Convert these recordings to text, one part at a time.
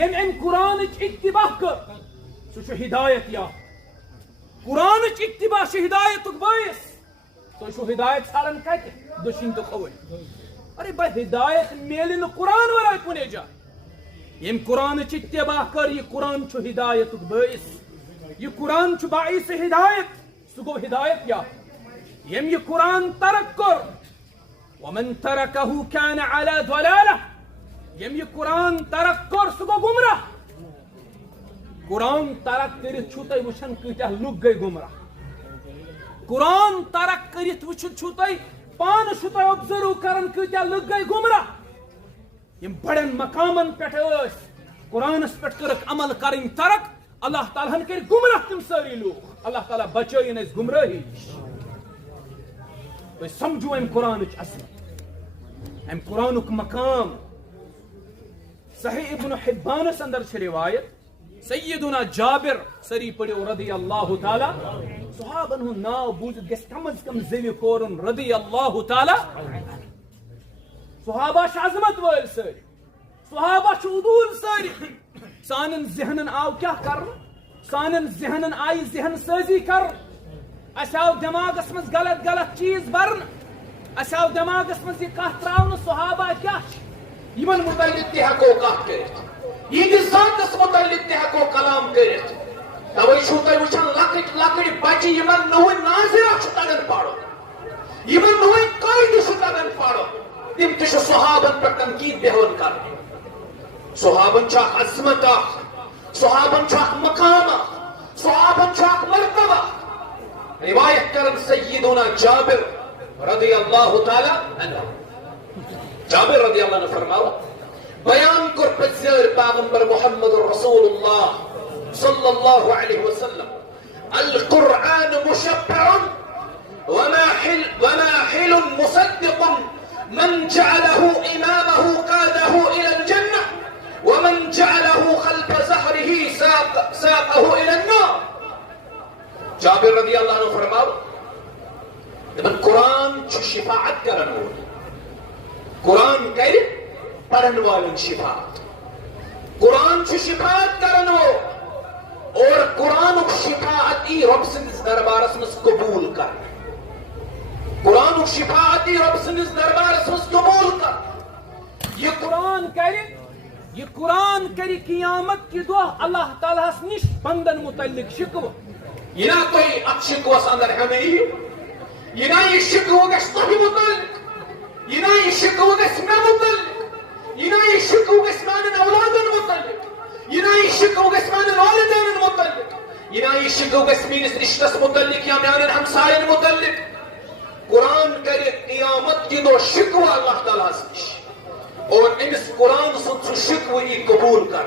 M ام قرآن اتباع کر سہ ہدایت یا قرآن اتباع ہدایت باعث تھی ہدایت ژھاران کت دشین تو کھول ارے بھائی ہدایت میل نا قرآن ورائے کنے جائے یم قرآن اتباع کر یہ قرآن ہدایت باعث یہ قرآن باعث ہدایت سہ گو ہدایت یا یم یہ قرآن ترک کر ومن ترکہ کان علی ضلالہ یم یہ قرآن ترک کر سہ گو گمراہ قرآن ترک کرت چھو تھی وچھن کتیا لوگ گئی گمراہ قرآن ترک کرت وچھن چھو تھی پان چھو تھی ابزرو کرن کتیا لوگ گئی گمراہ یم بڑن مقامن پہ قرآن پہ کرک عمل کرن ترک اللہ تعالیٰ ہن کر گمراہ تم ساری لوگ اللہ تعالیٰ بچائن اس گمراہی تو سمجھو ام قرآن اصل ام قرآن مقام صحیح ابن حبان اندر چھ روایت سیدنا جابر سری پڑھو رضی اللہ تعالی صحابن ہن ناو بوزت گس کم از کم زوی کورن رضی اللہ تعالی صحابہ چھ عظمت وٲلۍ سٲری صحابہ چھ عدول سٲری سانن ذہنن آو کیا کر سانن ذہنن آئی ذہن سازی کر اس آو دماغس مز غلط غلط چیز برن اس آو دماغس مز یہ کت تراؤن صحابہ کیا یمن متعلق تہ ہیکو کت کرت یہندس ذاتس متعلق تہ ہیکو کلام کرت توے چھو تُہۍ وچھان لکٹ لکٹ بچہ یمن نوے ناظرہ چھ تگان پرن یمن نوے قاعدہ چھ تگان پرن تم تہ چھ صحابن پہ تنقید بیہون کرن صحابن چھ عظمت صحابن چھ مقام صحابن چھ مرتبہ روایت کرن سیدنا جابر رضی اللہ تعالی عنہ جابر رضی اللہ عنہ فرماوا بیان کر پزیر پیغمبر محمد رسول اللہ صلی اللہ علیہ وسلم القرآن مشبع وماحل مصدق من جعله امامه قاده الى الجنة ومن جعله خلف ظهره ساقه الى النار جابر رضی اللہ عنہ فرماو دپن قرآن چھ شفاعت کرن وول قرآن کر پڑھن والن شفاعت قرآن چھ شفاعت کرن وول اور قرآن شفاعت ای رب سندس دربارس مز قبول کر قرآن شفاعت ای رب سندس دربارس مز قبول کر یہ قرآن کری قیامت کی دعا اللہ تعالیٰ نش بندن متعلق شکو یہ نا کوئی ات شکوس اندر ہمیں یہ نا یہ شکو گس تہ متعلق یہ نا یہ شکو گس مے متعلق یہ نا یہ شکو گس میانن اولادن متعلق یہ نا یہ شکو گس میانن والدین متعلق یہ نا یہ شکو گس میانس رشتس متعلق یا میانن ہمسائن متعلق قرآن کرے قیامت کی دو شکو اللہ تعالیٰ نش اور امس قرآن سن شکو یہ قبول کر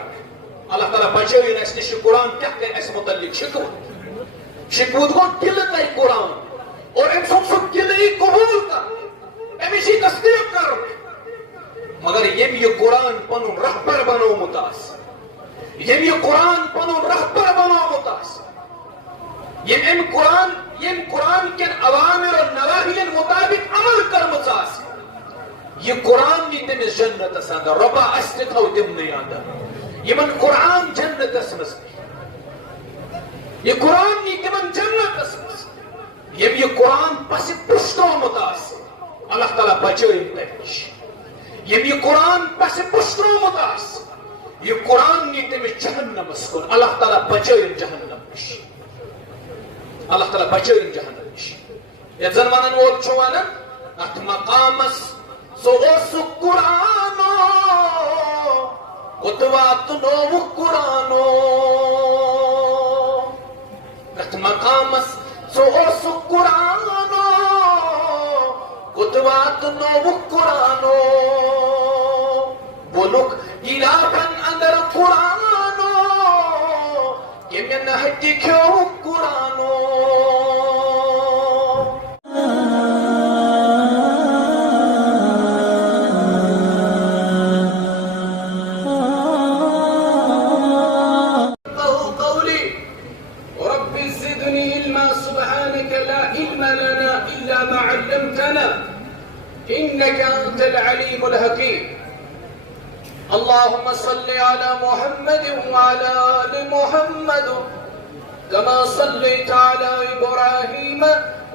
اللہ تعالیٰ بچائن اس نش قرآن کیا کر اس متعلق شکو شکوت کو دل تھی قرآن اور ام سن دل یہ قبول کر امس یہ تصدیق کر مگر یم یہ قرآن پنن رہبر بنومت یم یہ قرآن پنن رہبر بنومت یم قرآن کن اوامر و نواہین مطابق عمل کرمت یہ قرآن نی تمس جنت اندر ربا اس تھو تم اندر یمن قرآن جنت مز یہ قرآن نی تمن جنت مز یم یہ قرآن پس پشتومت اللہ تعالیٰ بچائن تمہ نش یم یہ قرآن پس پشتومت یہ قرآن نی تمس جہنمس کن اللہ تعالیٰ بچائن جہنم نش اللہ تعالیٰ بچائن جہنم نش یہ زن ونن وول چھ ونن ات مقامس سو اس قرآن قطوات نو قرآن ات مقامس سو اس قرآن قطوات نو قرآن بلوک گلابن اندر قرآن کہ من ہٹی کیوں قرآن إنك أنت العليم الحكيم اللهم صل على محمد وعلى آل محمد كما صليت على إبراهيم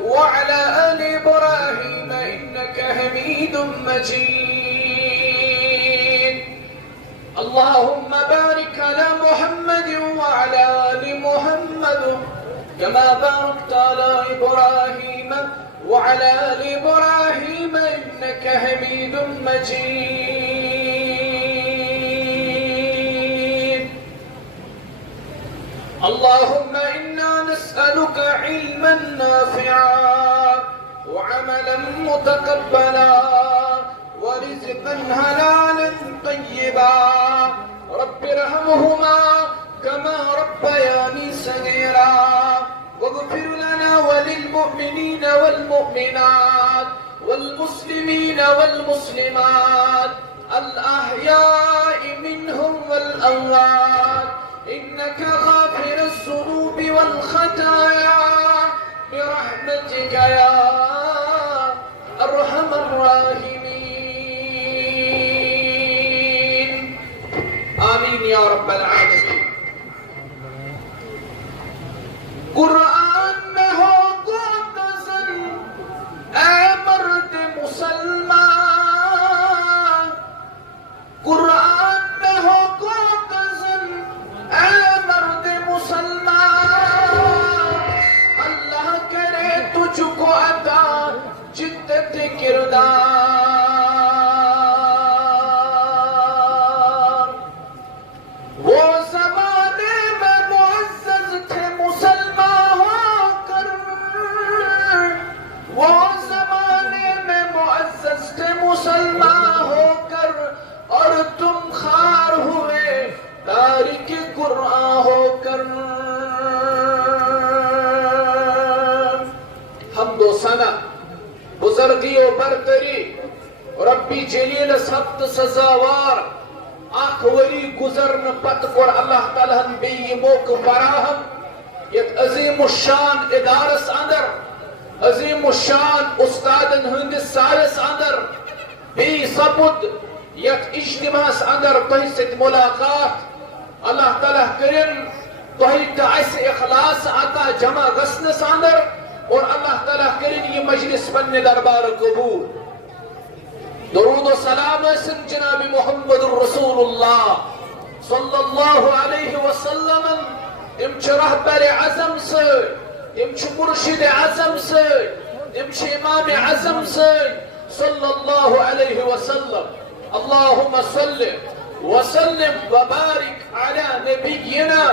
وعلى آل إبراهيم إنك حميد مجيد. اللهم بارك على محمد وعلى آل محمد كما باركت على إبراهيم وعلى آل إبراهيم إنك حميد مجيد. اللهم إنا نسألك علما نافعا وعملا متقبلا ورزقا حلالا طيبا. رب ارحمهما كما ربياني صغيرا واغفر لنا وللمؤمنين والمؤمنات والمسلمين والمسلمات الأحياء منهم والأموات إنك غافر الذنوب والخطايا برحمتك يا أرحم الراحمين. آمين يا رب العالمين. قرآن میں ہو قدسن اے مرد مسلمان، قرآن میں ہو قدسن اے مرد مسلمان، اللہ کرے تجھ کو عطا جدت کردار. وہ زمانے میں معزز تھے مسلمان ہو کر، وہ زمانے میں معزز تھے مسلمان ہو کر، اور تم خار ہوئے تارک قرآن ہو کر. حمد و ثنا بزرگی و برتری ربی جلیل سخت سزاوار اخ وری گزرن پت کور اللہ تعالیٰ ہن بیہ موقع فراہم یت عظیم الشان ادارس اندر، عظیم الشان استادن ہندس سالس اندر بی سپد یت اجتماعس اندر تہ ست ملاقات. اللہ تعالیٰ کرن تہ اس اخلاص عطا جمع گسنس اندر، اور اللہ تعالیٰ کرن یہ مجلس پنہ دربار قبول. درود و سلام اسن جناب محمد الرسول اللہ صلی اللہ علیہ وسلم. ام چھ رہبر اعظم سے، ام چھ مرشد اعظم سے، ام چھ امام اعظم سے صلی اللہ علیہ وسلم. اللہم صلی وسلم وبارک علی نبینا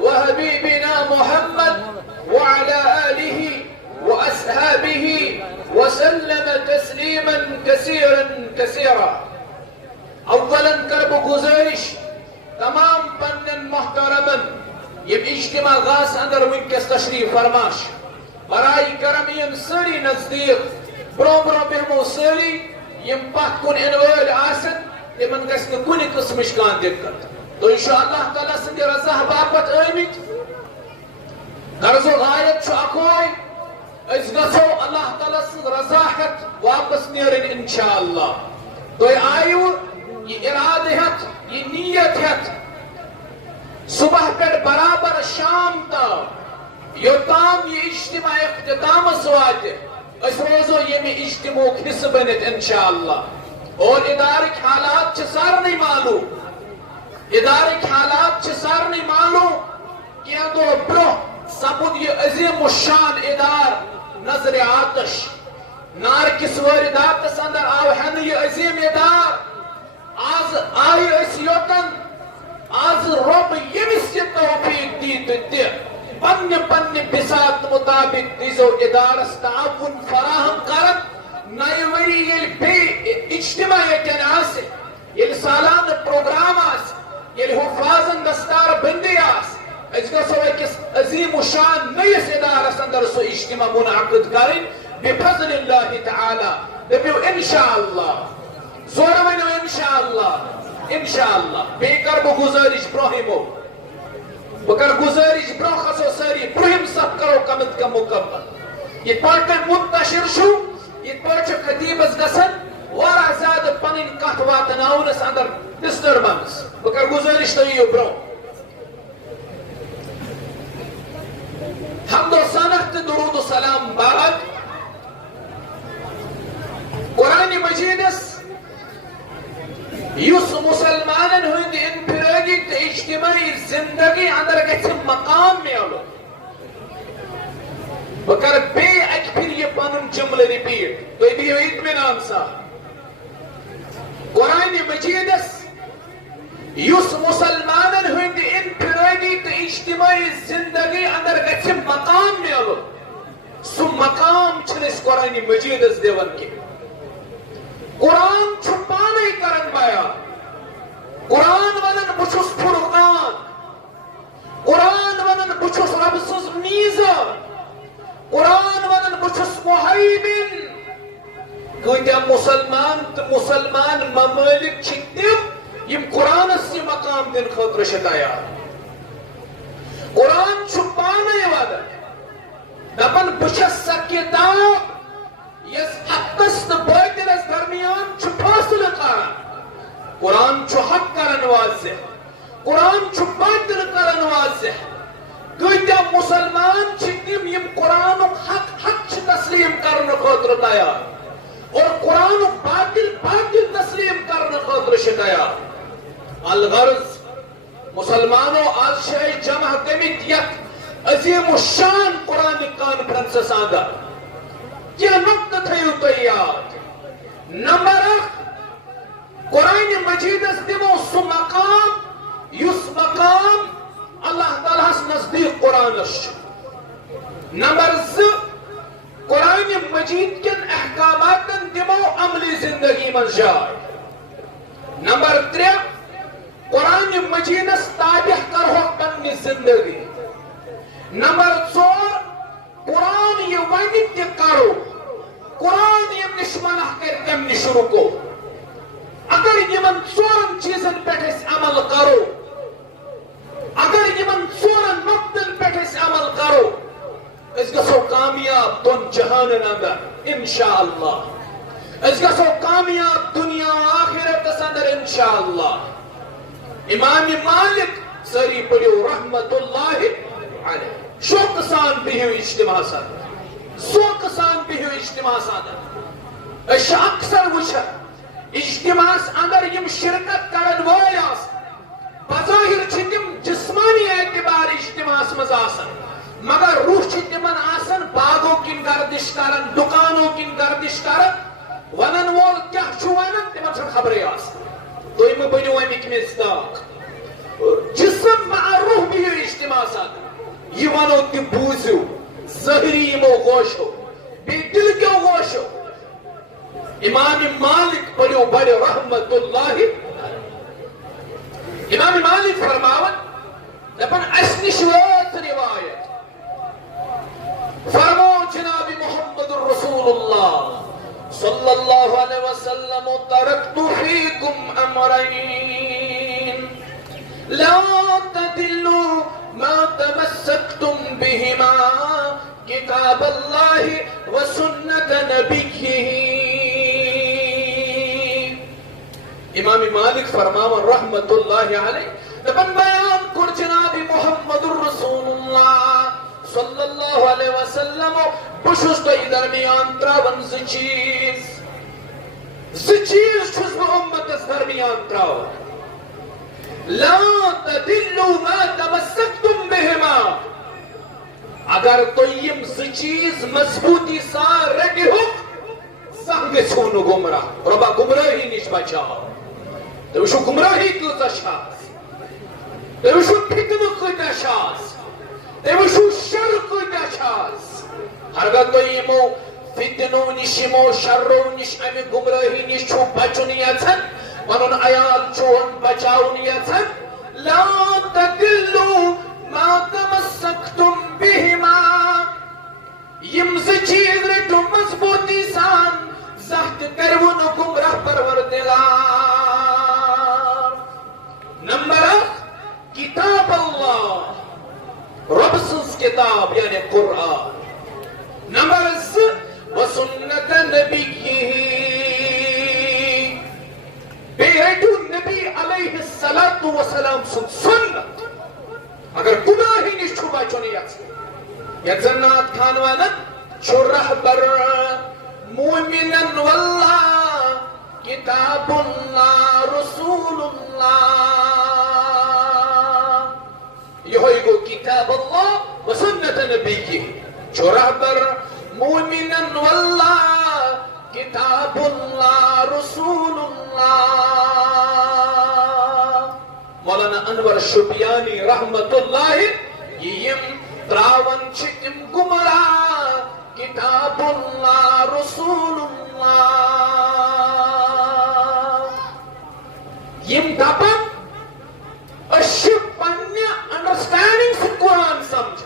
وحبیبنا محمد وعلى آلہ وأصحابه وسلم تسليما كثيرا كثيرا. اولا کرب گزارش تمام پنن محترمن یم اجتماع غاس اندر ونکس تشریف فرماش برائی کرم یم سری نزدیک برو برو بہمو سری یم پاک کن انوال آسن تمن گسن کنی قسمش کان دقت. تو انشاءاللہ تعالیٰ سندی رضا باپت آمد غرض و غایت چو اکوئی اس گسو اللہ تعالیٰ سن رضاحت واپس نیرن انشاءاللہ. تو آئیو یہ ارادہ ہت، یہ نیت ہت صبح پر برابر شام تا یوتام یہ اجتماع اختتام سوات اس روزو یہ میں اجتماع حصہ بنت انشاءاللہ. اور ادارک حالات چھ سار نہیں معلوم، ادارک حالات چھ سار نہیں معلوم کیا دو برو سبود یہ عظیم الشان ادار نظر آتش نار کس واردات اندر آو ہن یہ عظیم ادار آز آئی اس یوتن آز رب یمس یہ توفیق دیت تے پن پن بسات مطابق دیزو ادارس تعاون فراہم کرن نئی وری یل بی اجتماعیتن آسے یل سالان پروگرام آسے یل حفاظن دستار بندی آسے اس کا سو ایک عظیم و شان نیس ادارس اندر سو اجتماع منعقد کرن بفضل اللہ تعالی دبیو انشاءاللہ زور ونو انشاءاللہ انشاءاللہ بے کر بو گزارش برہمو بکر گزارش برہ خسو ساری برہم سب کرو کمت کا مکمل یہ پارٹ منتشر شو یہ پارٹ خطیب از گسن وارا زیاد پنین کت واتناونس اندر ڈسٹربنس بکر گزارش تو یہ برو حمد و ثناء درود و سلام بعد قرآن مجیدس یس مسلمانن ہند انفرادی تو اجتماعی زندگی اندر گژھِ مقام میلو بہ کر بیٚیہِ اکہِ پھِرِ یہِ پنُن جملہٕ رِپیٖٹ تُہۍ بِہِو اطمینان سان قرآن مجیدس یس مسلمانن ہند انفرادی تو اجتماعی زندگی اندر گژھِ مقام میلو سُہ مقام چھِنہٕ أسۍ قرآن مجیدس دِوان کینٛہہ قرآن چھُ پانے کرن بیان قرآن ونن بہ چھُس فرقان قرآن ونن بہ چھُس رب سٕنٛز میٖزان قرآن ونن بہ چھُس مُہیمن کۭتیاہ مسلمان تہٕ مسلمان ممالک چھِ تِم یم قرآنس یہِ مقام دِنہٕ خٲطرٕ چھِ تیار قرآن چھُ پانے ونن دپان بہ چھس سۄ کتاب یس حقس تو باطلس درمیان چھ فاصلہ کران قرآن چھ حق کرن واضح قرآن چھ باطل کرن واضح کۭتیاہ مسلمان چھ تم یم قرآن حق چھ تسلیم کرن خاطر تیار اور قرآن باطل تسلیم کرن خاطر چھ تیار الغرض مسلمانوں آج شاہ جمع گمت یک عظیم الشان قرآن کانفرنسس اندر کیا نقطہ تھیو تو یاد نمبر 1 قرآن مجیدس دمو سو مقام یس مقام اللہ تعالیٰ نزدیک قرآنس نمبر 2 قرآن مجید کن احکامات دمو عملی زندگی من جائے نمبر 3 قرآن مجیدس تابع کرو پنی زندگی نمبر 4 قرآن یہ ونت کرو قرآن یم نش منع کر تم نش رکو اگر یمن ژورن چیزن پہ عمل کرو اگر یمن ژورن نقطن پہ عمل کرو اس گژھو کامیاب دون جہانن اندر انشاءاللہ اس گژھو کامیاب دنیا آخرتس اندر انشاءاللہ امام مالک سری پڑھو رحمت اللہ علیہ شوق سان بہو اجتماع سان شوق سان بہو اجتماع سان اس اکثر وچھان اجتماع اندر یم شرکت کرن وٲلۍ آسان بظاہر چھ تم جسمانی اعتبار اجتماع مز آسان مگر روح چھ تمن آسان باغوں کن گردش کرن دکانوں کن گردش کرن ونن وول کیا چھ ونن تمن چھ خبرے آسان تُہۍ مہٕ بٔنِو امیک مصداق جسم مع روح بہو اجتماع سان یہ ونو تہ بوزو ظاہری یمو گوشو بی دل کیو گوشو امام مالک پڑھو بڑے رحمت اللہ امام مالک فرماون دپن اس نش وات روایت فرمو جناب محمد رسول اللہ صلی اللہ علیہ وسلم ترکت فیکم امرین لا تدلوا ما تمسكتم بهما كتاب الله وسنة نبيه امام مالک فرماون رحمت اللہ علیہ دپن بیان کر جناب محمد رسول اللہ صلی اللہ علیہ وسلم بشس تو درمیان تراون ز چیز چھس بہ امتس درمیان تراون لا تدلوا ما تمسكتم بهما اگر تو یم ز چیز مضبوطی سان رٹی ہو سب گژھو نہ گمراہ ربا گمراہی نش بچاو تو وشو گمراہی کۭژاہ چھاس تو وشو فتنہ کۭتیاہ چھاس تو وشو شر کۭتیاہ چھاس ہرگاہ تو یمو فتنو نش یمو شرو نش امہ گمراہی نش چھو بچن یژھان پنن عیال چون بچاون یژھان لا تدلوا ما تمسكتم بهما یم ز چیز رٹو مضبوطی سان زہت کرو نہ گمراہ پروردگار نمبر 1 کتاب اللہ رب سنس کتاب یعنی قرآن نمبر 2 وسنت نبی بیٹو نبی علیہ الصلاۃ والسلام سنت اگر گناہی نش چھو بچن یت زن نات خان ونن چھو رہبر مومنن واللہ کتاب اللہ رسول اللہ یہ گو کتاب اللہ و سنت نبی چھو رہبر مومنن واللہ کتاب اللہ رسول اللہ مولانا انور شبیانی رحمت اللہ یم تراون چھتم گمراہ کتاب اللہ رسول اللہ یم دپن اشی پنہ انڈرسٹینڈنگ سے قرآن سمجھ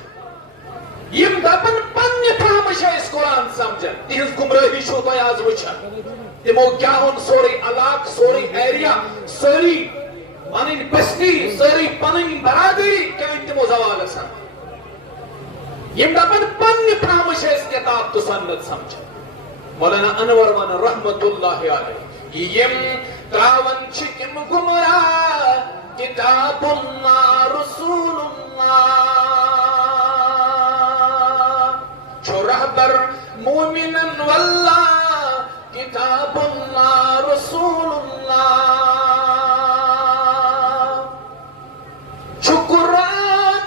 یم دپن پنہ فہمش اس قرآن سمجھن تہذ گمراہی چھو تہ آز وچھن تمو کیا ہن سوری علاقہ سوری ایریا سوری پنن بستی سوری پنن برادری کیا تمو زوال سن یم دپن پنہ فہمش اس کتاب تو سنت سمجھن مولانا انور ون رحمت اللہ علیہ یم تراون چھتم گمراہ کتاب اللہ رسول اللہ چھو رہبر مومنن واللہ کتاب اللہ رسول اللہ چھو قرآن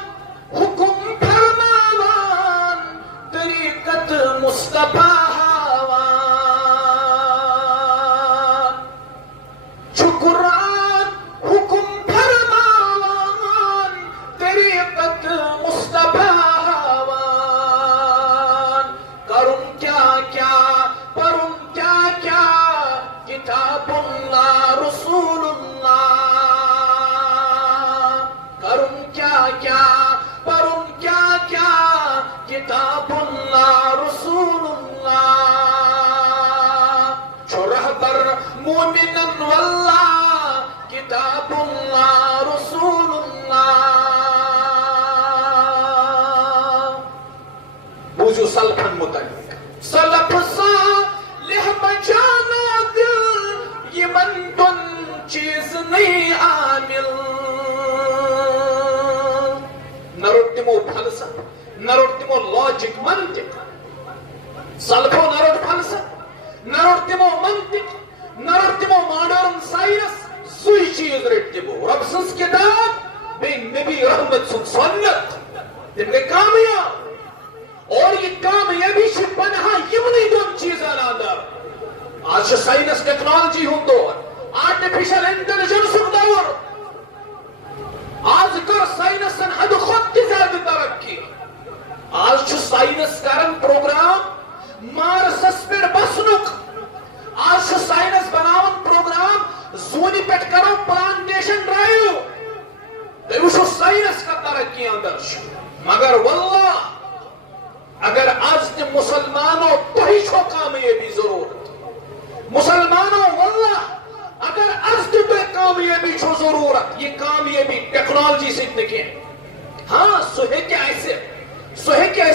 حکم فرماوان طریقت مصطفیٰ مومنن واللہ کتاب اللہ رسول اللہ بوجھو سلفن متعلق سلف صالح بچانا دل یمن دن چیز نہیں عامل نہ رٹمو فلسفہ نہ رٹمو لاجک منطق سلفو نہ رٹ فلسفہ نہ رٹمو منطق نرتمو ماڈرن سائنس سوئی چیز رٹمو رب سنس کتاب بے نبی رحمت سنت تم گئے کامیاب اور یہ کامیابی سے پنہا یمنی دون چیزان آدھر آج سائنس ٹیکنالوجی ہوں دور آرٹیفیشل انٹیلیجنس ہوں دور آج کر سائنس ان حد خود کی زیادہ ترقی آج سائنس کرن پروگرام مارسس پر بسنک آج سائنس بناون پروگرام زونی پیٹ کرو پلانٹیشن ڈرائیو تو وہ سائنس کا ترقی اندر مگر واللہ اگر آج تے مسلمانوں تو ہی چھو کامیابی ضرورت مسلمانوں واللہ اگر آج تے کامیابی چھو ضرورت یہ کامیابی ٹیکنالوجی سے اتنے ہاں سوہے کیا ایسے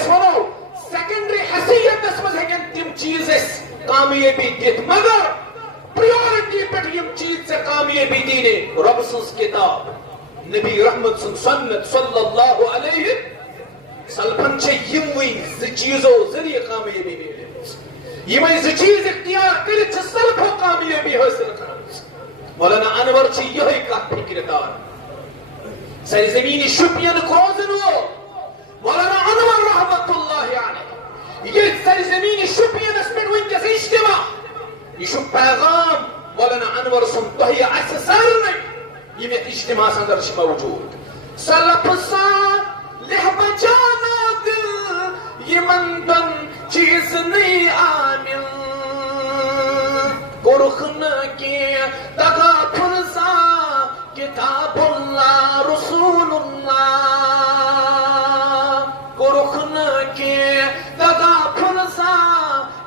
ونو سیکنڈری حیثیت اس میں ہے کہ تم چیز کامیابی دیت مگر پریورٹی پر یم چیز سے کامیابی دینے رب سنس کتاب نبی رحمت سنت صلی اللہ علیہ سلفن چھے یموی زی چیزو ذریعہ کامیابی دینے یموی زی چیز اختیار کرے چھے سلفو کامیابی حاصل کرنے مولانا انور چھے یہی کا فکر دار سر زمینی شپین کروزن ہو مولانا انور رحمت اللہ علیہ یہ سرزمین شپین اس میں ان کے اجتماع یہ شو پیغام مولانا انور سنتوہی اسسر نہیں یہ میں اجتماع سندرش موجود سلف صالح بچانا دل یہ مندن چیز نہیں عامل گرخن کی تغافل سا کتاب اللہ رسول اللہ گرخن کی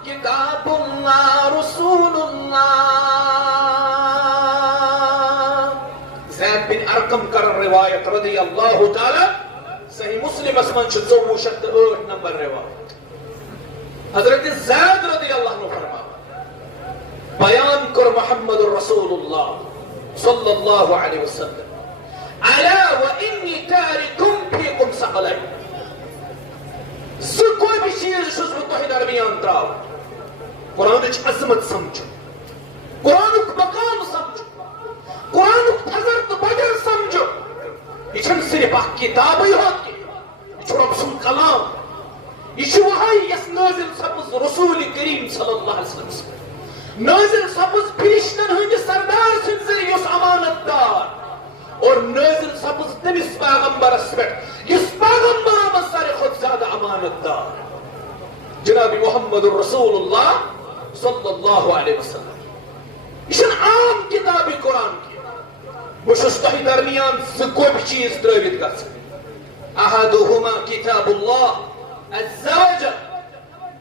کتاب اللہ رسول اللہ زید بن ارقم کر روایت رضی اللہ تعالی صحیح مسلم اسمن چھ 408 نمبر روایت حضرت زید رضی اللہ عنہ فرما بیان کر محمد رسول اللہ صلی اللہ علیہ وسلم الا وانی تارکم فیکم ثقلین زٕ قومی چیز چھُس بہٕ تۄہہِ درمیان تراوان قرآنٕچ عظمت سمجھو قرآنُک مقام سمجھو قرآنُک تھزر تہٕ بجر سمجھو یہ چھنہٕ صرف اکھ کتابٕے ہوت کینٛہہ یہ چھُ رۄب سُنٛد کلام یہ چھُ وحی یس نازل سپٕز رسول کریم صلی اللہ علیہ وسلم نازل سپٕز فرشتن ہٕنٛدِ سردار سٕنٛدِ ذریعہ یُس امانت دار اور نازل سپٕز تٔمِس پیغمبرس پٮ۪ٹھ یُس پیغمبرو منٛز ساروی کھۄتہٕ زیادٕ امانت دار جناب محمد رسول اللہ صلی اللہ علیہ وسلم یہ چھنہٕ عام کتاب قرآن کینٛہہ بہٕ چھُس تۄہہِ درمیان زٕ گۄبہِ چیٖز ترٲوِتھ گژھان احدہما کتاب اللہ عز وجل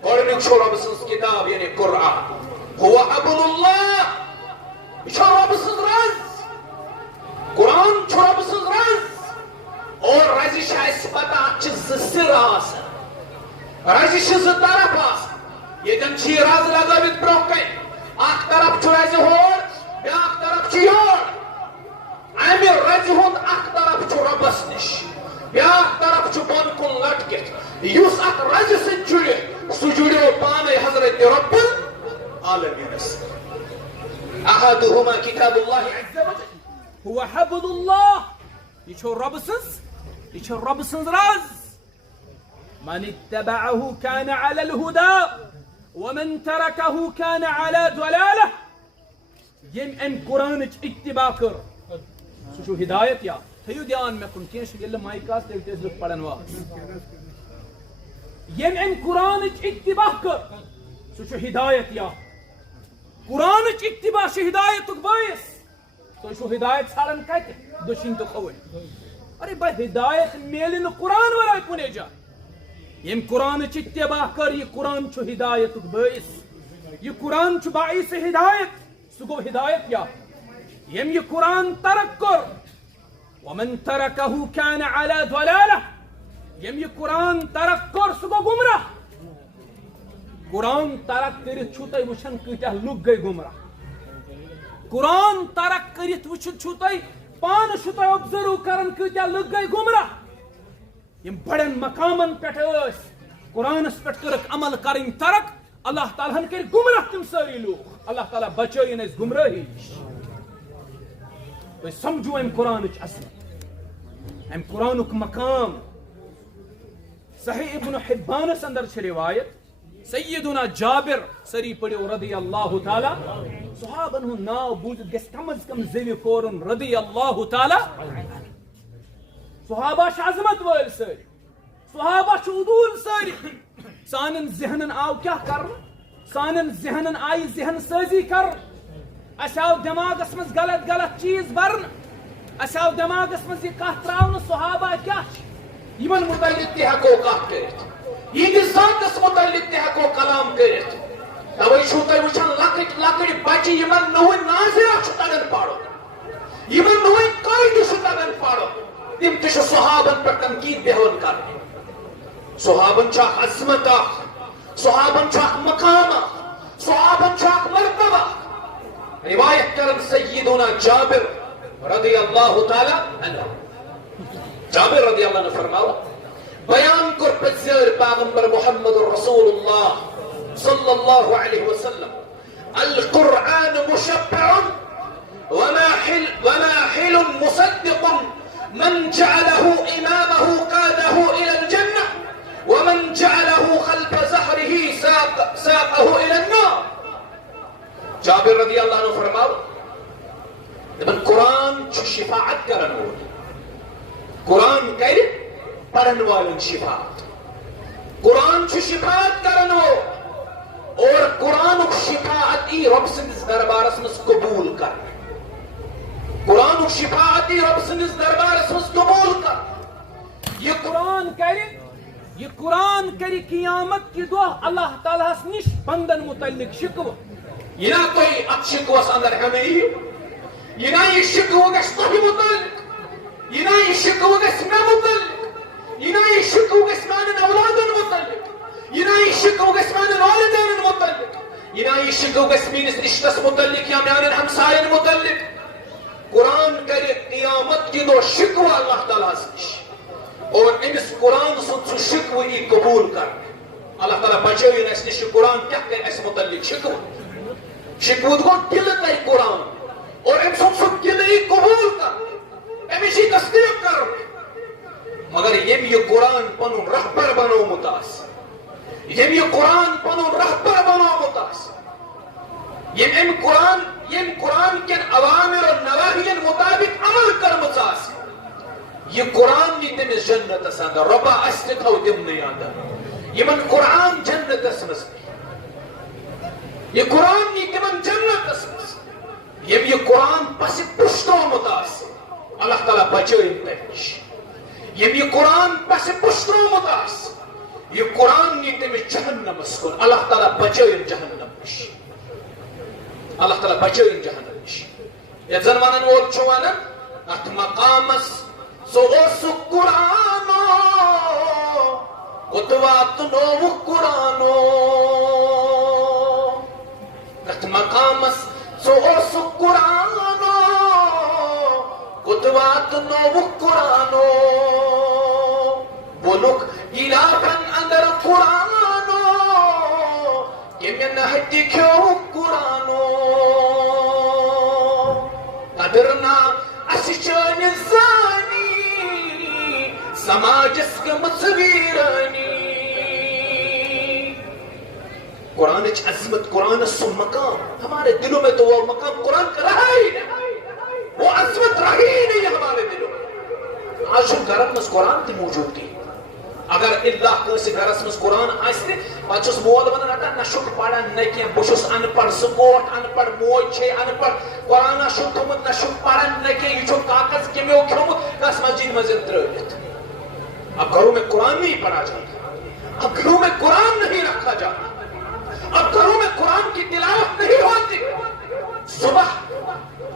گۄڈنیُک چھُ رۄبہٕ سٕنٛز کتاب یعنی قرآن هو حبل اللہ یہ چھُ رۄبہٕ سٕنٛز رز قرآن چھُ رۄبہٕ سٕنٛز رز اور رزِ چھِ اَسہِ پتہ اَتھ چھِ زٕ سِرٕ آسان رزِ چھِ زٕ طرف آسان ییٚتٮ۪ن چھِ یہِ رز لگٲوِتھ برٛونٛہہ کَنہِ اکھ طرف چھُ رزِ ہور بیٛاکھ طرف چھُ یور امہِ رزِ ہُنٛد اکھ طرف چھُ رۄبس نِش بیٛاکھ طرف چھُ بۄن کُن لٹکِتھ یُس اتھ رزِ سۭتۍ جُڑِتھ سُہ جُڑیو پانے حضرت رب العالمینس احدہما کتاب اللہ عز وجل هو حبل اللہ یہ چھو رب سنز رز من اتبعه كان على الهدى ومن تركه كان على ضلالة یم ام قرآنچ اتباع کر سو چھو ہدایت یا تھیو دیان میں کن کینش یل مائکاس تیل تیز لوگ پڑھن واس یم ام قرآنچ اتباع کر سو چھو ہدایت یا قرآنچ اتباع چھو ہدایت باعث تو چھو ہدایت سارن کہتے دشین تو خوئی ارے بھائی ہدایت میلن قرآن ورائے کنے جا یم قرآن اتباع کر یہ قرآن چھو ہدایت باعث یہ قرآن چھو باعث ہدایت سو گو ہدایت یا یم یہ قرآن ترک کر ومن ترکہو کان علی ضلالہ یم یہ قرآن ترک کر سو گو گمراہ قرآن ترک کرت چھو تای وچھن کتیا لوگ گئی گمراہ قرآن ترک کرت وچھن چھو تای پان چھو تای ابزرو کرن کتیا لوگ گئی گمراہ یم بڑن مقامن پیٹھ اس قرآن اس پیٹھ کرک عمل کرن ترک اللہ تعالیٰ ہن کر گمراہ تم ساری لوگ اللہ تعالیٰ بچائین اس گمراہی تو سمجھو ام قرآن اچ عظمت ام قرآن اک مقام صحیح ابن حبان اندر چھ روایت سیدنا جابر سری پڑھو رضی اللہ تعالی صحابن ہن ناو بوزت گس کم از کم زوی کورن رضی اللہ تعالی صحابہ چھ عظمت وٲلۍ سٲری صحابہ چھ عدول سٲری سانن ذہنن آو کیا کر سانن ذہنن آئی ذہن سازی کر اس آو دماغس مز غلط غلط چیز برن اس آو دماغس مز یہ کت تراؤن صحابہ کیا یمن متعلق تہ ہیکو کتھ کٔرِتھ یہندس ذاتس متعلق تہ ہیکو کلام کٔرِتھ توے چھو تُہۍ وٕچھان لۄکٕٹۍ لۄکٕٹۍ بچہِ یمن نوٚوُے ناظرہ چھُ تگان پرُن یمن نوٚوُے قٲیدٕ چھُ تگان پرُن تم تہ چھِ صحابن پٮ۪ٹھ تنقیٖد بیہوان کرنہِ صحابن چھُ اکھ عظمت اکھ صحابن چھُ اکھ مقام اکھ صحابن چھُ اکھ مرتبہ روایت کرن سیدنا جابر رضی اللہ تعالی عنہ جابر رضی اللہ عنہ فرماو بیان کر پزیر پیغمبر محمد رسول اللہ صلی اللہ علیہ وسلم القرآن مشبع وماحل مصدق من جعله امامه قاده الى الجنة ومن جعله خلف ظهره ساقه الى النار جابر رضی اللہ عنہ فرماو دپن قرآن چھ شفاعت کرن وول قرآن کر پڑھن والن شفاعت قرآن چھ شفاعت کرن وول اور قرآن شفاعت ای رب سندس دربارس مز قبول کر قرآن شفاعت ای رب سندس دربارس مز قبول کر یہ قرآن کری قیامت کی دعا اللہ تعالیٰ نش بندن متعلق شکوہ یہ نا کوئی ات شکوس اندر ہمیں یہ نا یہ شکوہ گس تہ متعلق یہ نا یہ شکوہ گس مے متعلق یہ نا یہ شکوہ گس میانن اولادن متعلق یہ نا یہ شکوہ گس میانن والدین متعلق یہ نا یہ شکوہ گس میانس رشتس متعلق یا میانن ہمساین متعلق قرآن کر قیامت وقت دو شکوہ اللہ تعالیٰ سے اور امس قرآن سن شکوی قبول کر اللہ تعالیٰ بچائیں اس نش قرآن کیا کہ اس متعلق شکوہ گو دل تہ قرآن اور ام سن دل قبول کر امشی تصدیق کر مگر یم یہ قرآن پنن رہبر بنومت آس یم یہ قرآن پنن رہبر بنومت آس یم قرآن کن اوامر و نواہین مطابق عمل کرمت آس یہ قرآن نی تمس جنت اندر ربا اس تہ تھو تمنے اندر یمن قرآن جنت مز یہ قرآن نی تمن جنت مز یم یہ قرآن پس پشتومت آس اللہ تعالیٰ بچائیں تہ یم یہ قرآن پس پشتومت آس یہ قرآن نی تمس جہنمس کن اللہ تعالیٰ بچائیں جہنم نش اللہ تعالیٰ بچائیں جہنم نش یہ زن ونن وول چھ ونن ات مقامس سو اس قرآنو قطوات نو قرآنو ات مقامس سو اس قرآنو قطوات نو قرآنو بولوک گلافن اندر قرآنو کہ میں نہتی کیوں قرآنو قدرنا اسچان زانی سماجس کا مصویرانی قرآن اچ عظمت قرآن سن مقام ہمارے دلوں میں تو وہ مقام قرآن کا رہا ہی نہیں وہ عظمت رہی نہیں ہمارے دلوں میں آج جو گھرت میں قرآن تی موجود تھی اگر اللہ کسی گھرس میں قرآن آئستے پچھس مول ونن اٹا نشک پڑا نکی بشس ان پڑ سکوٹ ان پڑ موج چھے ان پڑ قرآن شک تھومت نشک پڑا نکی یہ چھو کاغذ کمیو کھومت کس مسجد مزید ترابیت اب گھروں میں قرآن نہیں پڑھا جاتا اب گھروں میں قرآن نہیں رکھا جاتا اب گھروں میں قرآن کی تلاوت نہیں ہوتی صبح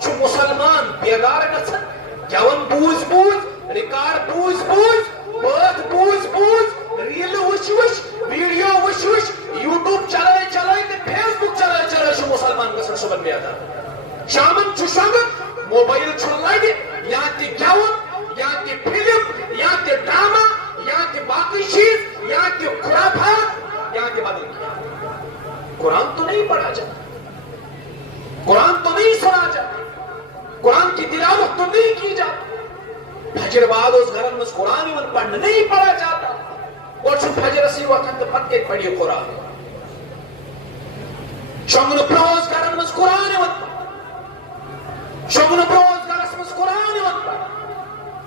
چھو مسلمان بیدار گسن گیون بوز بوز ریکارڈ بوز بوز بات بوز بوز ریل وش وش ویڈیو وش وش یوٹیوب چلائے چلائے تے فیس بک چلائے چلائے چھو مسلمان گسن صبح بیدار شامن چھو شامن موبائل چھو لائے یا تی گیون یا تی فلم یا تی ڈراما یا تی باقی چیز یا تی خرافات یا تی بدل کیا قرآن تو نہیں پڑھا جاتا قرآن تو نہیں سنا جاتا قرآن کی تلاوت تو نہیں کی جاتی فجر بعد اس گھر میں قرآن ایون پڑھنا نہیں پڑھا جاتا اور چھو فجر سی وقت پتے پڑھی قرآن شنگن پروز گھر میں قرآن ایون شنگن پروز گھر میں قرآن ایون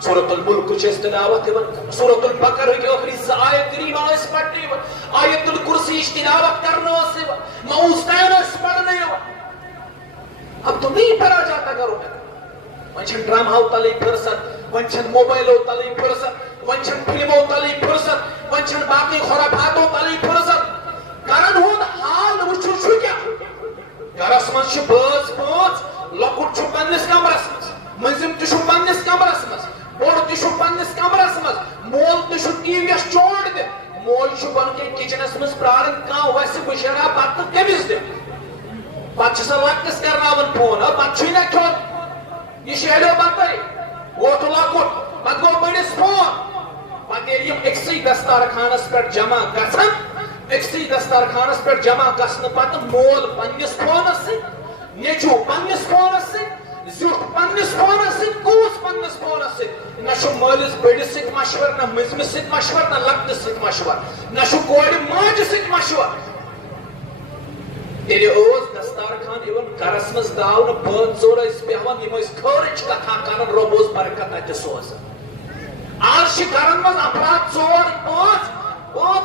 سورة الملک چیز تلاوت ایون سورة البقر کی آخری آیت کریمہ اس پڑھنے ایون آیت الکرسی تلاوت کرنا اس ایون موز تین اس پڑھنے ایون اب تو نہیں پڑھا جاتا گھروں میں ونچن ڈرامہ ہوتا لئی پھرسن ونچن موبائل ہوتا لئی پھرسن ونچن فلم ہوتا لئی پھرسن ونچن باقی خرافات ہوتا لئی پھرسن کرن ہون حال وچھو چھو کیا گھرس من چھ باز پانچ لکٹ چھو پنس کمرس مز منزم تہ چھو پنس کمرس مز بوڑ تہ چھو پنس کمرس مز مول تہ چھو ٹی وی یس چوڑ دے موج چھو بن کے کچنس مز پرارن کان ویسے بشرا بت کمس دے پتہ چھ سا لکس کرناون فون پتہ چھوی نہ کھیون یہ شہلو بتائی وہ تو لکٹ پتہ گو بڑس فون پتہ یم اکسی دستارخانس پر جمع گژھن اکسی دستارخانس پر جمع گژھن پتہ مول پنس فونس سۭتۍ نیچو پنس فونس سۭتۍ زیُٹھ پنس فونس سۭتۍ کوٗس پنس فونس سۭتۍ نہ چھُ مٲلِس بٔڑِس سۭتۍ مشور نہ مٔنزمِس سۭتۍ مشور نہ لۄکٹِس سۭتۍ مشور نہ چھُ کورِ ماجہِ سۭتۍ مشور تیٚلہِ ٲس دستارخان یِوان گرس منٛز داونہٕ بٲژ ژور ٲسۍ بیٚہوان یِم ٲسۍ خٲرٕچ کتھا کران رۄب اوس برکت اتہِ سوزان آز چھِ گرن منٛز افراد ژور پانٛژ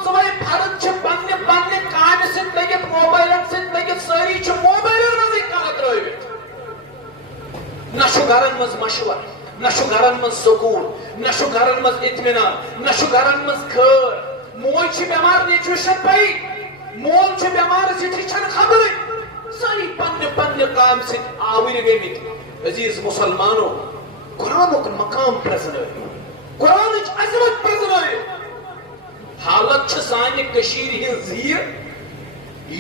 ژورے فرد چھِ پننہِ پننہِ کامہِ سۭتۍ لٔگِتھ موبایلن سۭتۍ لٔگِتھ سٲری چھِ موبایلن منٛزٕے کتھ ترٲوِتھ نہ چھُ گرن منٛز مشور نہ چھُ گرن منٛز سکوٗن نہ چھُ گرن منٛز اطمینان نہ چھُ گرن منٛز خٲر موج چھِ بٮ۪مار نیچوِس چھنہٕ پیی مول چھُ بٮ۪مار زِٹھِس چھنہٕ خبرٕے سٲری پننہِ پننہِ کامہِ سۭتۍ آوٕرۍ گٔمٕتۍ عزیٖز مُسلمانو قرآنُک مقام پرٛزنٲیِو قرآنٕچ عظمت پرٛزنٲیِو حالت چھِ سانہِ کٔشیٖرِ ہٕنٛز یہِ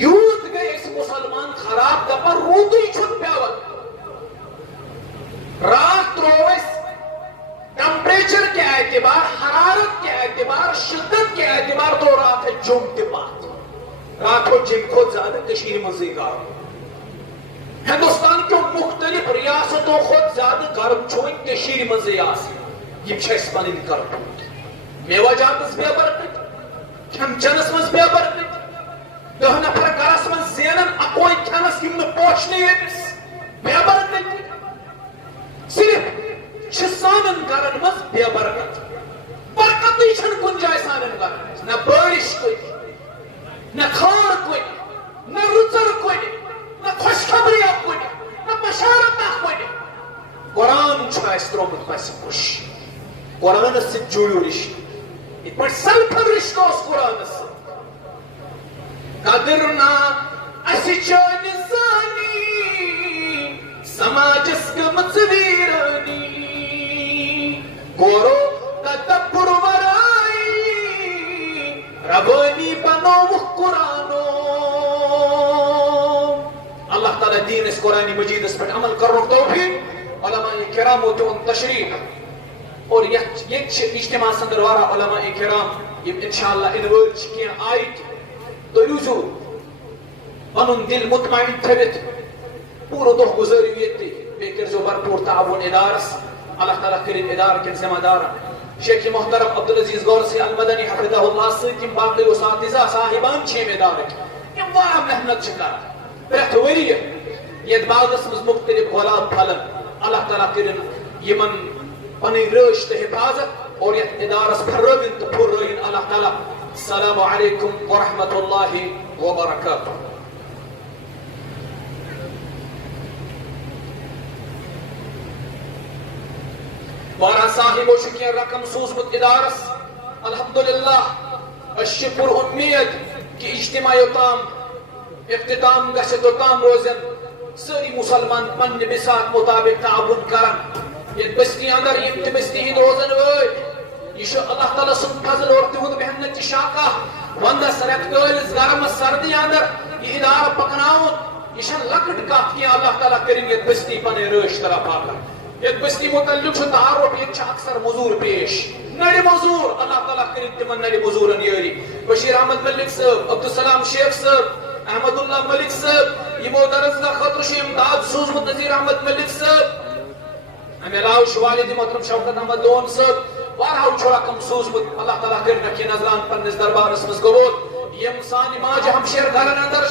یوٗت گٔے أسۍ مُسلمان خراب دپان روٗدٕے چھُنہٕ پٮ۪وان رات ترٛوو اَسہِ کے اعتبار، حرارت کے اعتبار، شدت کے اعتبار تو رات ہے جم کے بعد رات ہو جم کو زیادہ کشیر مزے گرم. ہندوستان کے مختلف ریاستوں خود زیادہ گرم چھوئیں کشیر مزے آسی. یہ چھس پنن کرم میوہ جاتس بے برکت، کھن چنس مز بے برکت، دہ نفر گرس مز زینن اکوئی کھنس یم پوچھنے یتس بے برکت. صرف سانن گرن مز بے برکت. برکت چھن کن جائے سانن گرن، نہ بارش کوئی، نہ کھار کوئی، نہ رچر کوئی، نہ خوشخبری کوئی، نہ بشارت کوئی. قرآن چھس ترومت پس خوش. قرآن سے جوڑو رشتہ ات پہ سلفن رشتہ اس قرآن سے. قدرنا اسی چون زانی سماجس گمت ویرانی گورو تدبر ورائی ربانی بنو قرآنو. اللہ تعالیٰ دین اس قرآن مجید اس پر عمل کرو توفیق. علماء کرام تو ان تشریف اور یہ اجتماع سندر وارا علماء کرام یم انشاءاللہ ان ورچ کی آیت تو یوزو پنن دل مطمئن تھوت پورو دہ گزریو یتی بیٚیہِ کٔرزیٚو بھرپور تعاون ادارس. اللہ تعالیٰ کٔرِن ادارٕ کٮ۪ن ذمہ دارن شیخ محترم عبدالعزیز گورسی المدنی حفظہ اللہ سۭتۍ یِم باقٕے اساتذہ صاحبان چھِ ییٚمہِ ادارٕکۍ یِم واریاہ محنت چھِ کران پرٛٮ۪تھ ؤرۍ یتھ باغس منٛز مختلف گۄلاب پھلن. اللہ تعالیٰ کٔرِن یِمن پنٕنۍ رٲچھ تہٕ حفاظت اور یتھ ادارس پھرٲوِن تہٕ پھُررٲوِن اللہ تعالیٰ. السلام علیکم ورحمۃ اللہ وبرکاتہ. بارہ صاحبو چھ کینٛہہ رقم سوزمُت ادارس. الحمدللہ أسۍ چھِ پُر اُمید کہ اجتماع یوتام اختتام گژھِ توٚتام روزن سٲری مسلمان پننہِ بِساط مطابق تعاون کران. یتھ بستی اندر یم تہِ بستی ہٕنٛدۍ روزن وٲلۍ یہ چھُ اللہ تعالیٰ سُنٛد فضل اور تِہُنٛد محنت شاکہ. ونٛدس رٮ۪تہٕ کٲلِس گرمس سردی اندر یہ ادارٕ پکناوُن یہ چھنہٕ لۄکٕٹ کتھ کینٛہہ. اللہ تعالیٰ کٔرِن یتھ بستی پنٕنۍ رٲچھ طرف آکر. یتھ بستی متعلق چھُ تعارف ییٚتہِ چھِ اکثر مزور پیش نڑِ مزور. اللہ تعالیٰ کٔرِن تِمن نڑِ مزورن یٲری. بشیر احمد ملک صٲب، عبدالسلام شیخ صٲب، احمد اللہ ملک صٲب یمو درسگاہ خٲطرٕ چھُ امداد سوٗزمُت نذیر احمد ملک صٲب. امہِ علاوٕ چھُ والد محترم شوکت احمد لون صٲب وارہو چھُ رقم سوٗزمُت. اللہ تعالیٰ کٔرِنکھ یہِ نظران پننِس دربارس منٛز قبوٗل. یم سانہِ ماجہِ ہمشیر گرن اندر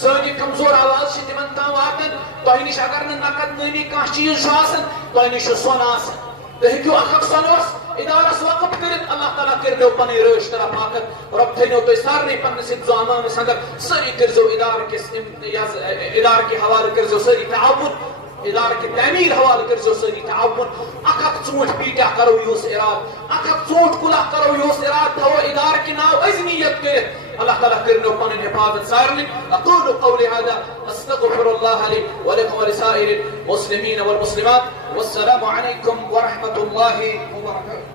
سٲنۍ یہِ کمزور آواز چھِ تِمن تام واتان. تۄہہِ نِش اگر نہٕ نقد نٲمی کانٛہہ چیٖز چھُ آسان تۄہہِ نِش چھُ سۄن آسان. تُہۍ ہیٚکِو اکھ سۄنوس ادارس وقف کٔرِتھ. اللہ تعالیٰ کٔرنو پنٕنۍ رٲچھ طرف آکت. رۄب تھٲینو تُہۍ سارنٕے پننِس انتظامس اندر. سٲری کٔرزیٚو ادارٕ کہِ حوالہٕ کٔرزیٚو سٲری تعاون. ادارٕ کہِ تعمیٖر حوالہٕ کٔرزیٚو سٲری تعاون. اکھ ژوٗنٛٹھ پیٖٹیٛاہ کرو یِہُس ارادٕ، اکھ ژوٗنٛٹھ کُلہ کرو یِہُس ارادٕ، تھاوو ادارٕ کہِ ناو عظمیت کٔرِتھ. اللہ تعالیٰ کٔرنو پنٕنۍ حفاظت سارنٕے. اقول قولي هذا استغفر الله لي ولكم ولسائر المسلمين والمسلمات والسلام عليكم ورحمة الله وبركاته.